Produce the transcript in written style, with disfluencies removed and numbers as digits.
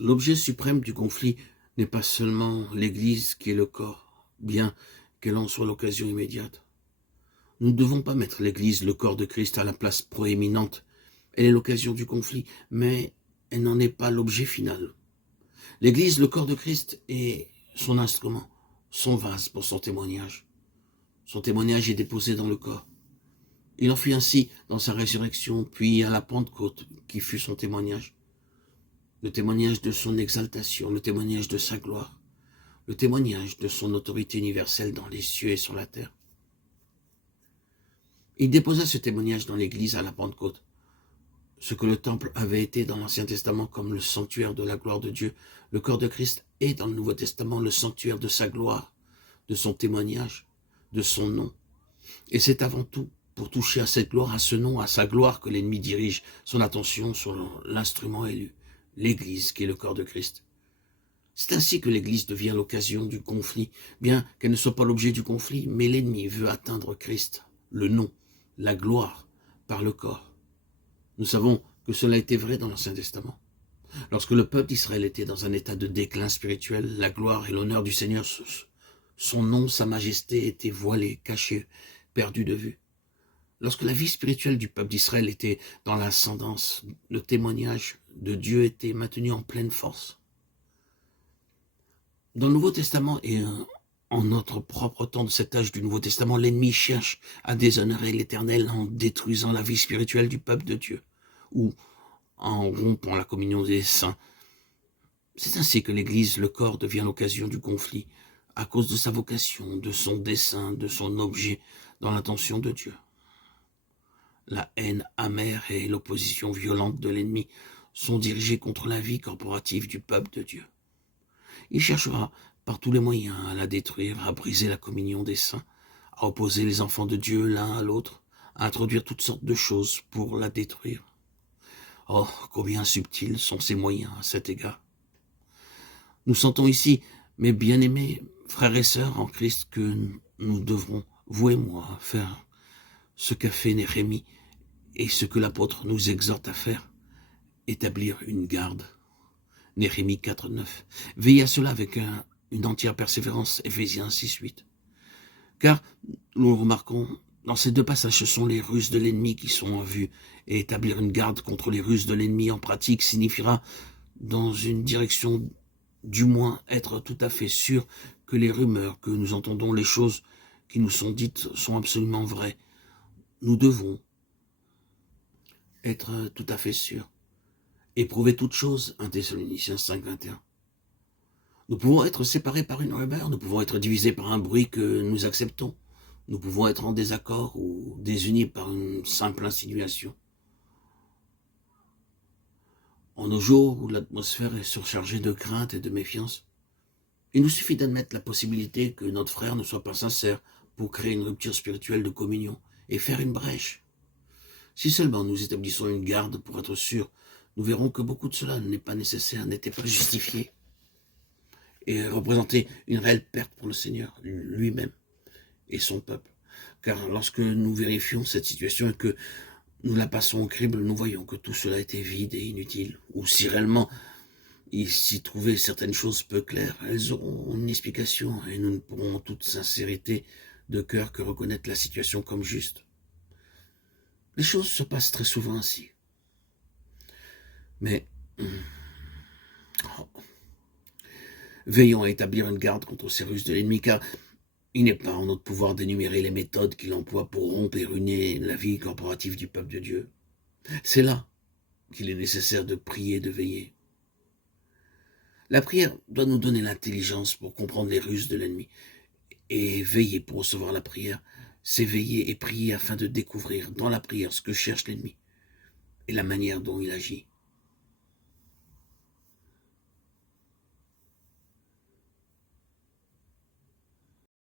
L'objet suprême du conflit n'est pas seulement l'Église qui est le corps, bien qu'elle en soit l'occasion immédiate. Nous ne devons pas mettre l'Église, le corps de Christ, à la place proéminente. Elle est l'occasion du conflit, mais elle n'en est pas l'objet final. L'Église, le corps de Christ, est son instrument, son vase pour son témoignage. Son témoignage est déposé dans le corps. Il en fut ainsi dans sa résurrection, puis à la Pentecôte, qui fut son témoignage. Le témoignage de son exaltation, le témoignage de sa gloire, le témoignage de son autorité universelle dans les cieux et sur la terre. Il déposa ce témoignage dans l'Église à la Pentecôte. Ce que le temple avait été dans l'Ancien Testament comme le sanctuaire de la gloire de Dieu, le corps de Christ est dans le Nouveau Testament le sanctuaire de sa gloire, de son témoignage, de son nom. Et c'est avant tout pour toucher à cette gloire, à ce nom, à sa gloire que l'ennemi dirige son attention sur l'instrument élu, l'Église qui est le corps de Christ. C'est ainsi que l'Église devient l'occasion du conflit, bien qu'elle ne soit pas l'objet du conflit, mais l'ennemi veut atteindre Christ, le nom, la gloire, par le corps. Nous savons que cela était vrai dans l'Ancien Testament. Lorsque le peuple d'Israël était dans un état de déclin spirituel, la gloire et l'honneur du Seigneur, son nom, sa majesté étaient voilés, cachés, perdus de vue. Lorsque la vie spirituelle du peuple d'Israël était dans l'ascendance, le témoignage de Dieu était maintenu en pleine force. Dans le Nouveau Testament et en notre propre temps de cet âge du Nouveau Testament, l'ennemi cherche à déshonorer l'Éternel en détruisant la vie spirituelle du peuple de Dieu, ou en rompant la communion des saints. C'est ainsi que l'Église, le corps, devient l'occasion du conflit, à cause de sa vocation, de son dessein, de son objet dans l'intention de Dieu. La haine amère et l'opposition violente de l'ennemi sont dirigées contre la vie corporative du peuple de Dieu. Il cherchera par tous les moyens à la détruire, à briser la communion des saints, à opposer les enfants de Dieu l'un à l'autre, à introduire toutes sortes de choses pour la détruire. Oh, combien subtils sont ces moyens à cet égard. Nous sentons ici, mes bien-aimés frères et sœurs en Christ, que nous devrons, vous et moi, faire ce qu'a fait Néhémie et ce que l'apôtre nous exhorte à faire, établir une garde. Néhémie 4.9. Veillez à cela avec une entière persévérance, Éphésiens 6.8. Car, nous remarquons, dans ces deux passages, ce sont les ruses de l'ennemi qui sont en vue, et établir une garde contre les ruses de l'ennemi en pratique signifiera, dans une direction, du moins être tout à fait sûr que les rumeurs que nous entendons, les choses qui nous sont dites sont absolument vraies. Nous devons être tout à fait sûrs. Éprouver toute chose, 1 Thessaloniciens 5.21. Nous pouvons être séparés par une rumeur, nous pouvons être divisés par un bruit que nous acceptons, nous pouvons être en désaccord ou désunis par une simple insinuation. En nos jours où l'atmosphère est surchargée de crainte et de méfiance, il nous suffit d'admettre la possibilité que notre frère ne soit pas sincère pour créer une rupture spirituelle de communion et faire une brèche. Si seulement nous établissons une garde pour être sûrs, nous verrons que beaucoup de cela n'est pas nécessaire, n'était pas justifié, et représentait une réelle perte pour le Seigneur lui-même et son peuple. Car lorsque nous vérifions cette situation et que nous la passons au crible, nous voyons que tout cela était vide et inutile, ou si réellement il s'y trouvait certaines choses peu claires, elles auront une explication et nous ne pourrons en toute sincérité de cœur que reconnaître la situation comme juste. Les choses se passent très souvent ainsi. Mais veillons à établir une garde contre ces ruses de l'ennemi, car il n'est pas en notre pouvoir d'énumérer les méthodes qu'il emploie pour rompre et ruiner la vie corporative du peuple de Dieu. C'est là qu'il est nécessaire de prier, de veiller. La prière doit nous donner l'intelligence pour comprendre les ruses de l'ennemi. Et veiller pour recevoir la prière, c'est veiller et prier afin de découvrir dans la prière ce que cherche l'ennemi et la manière dont il agit.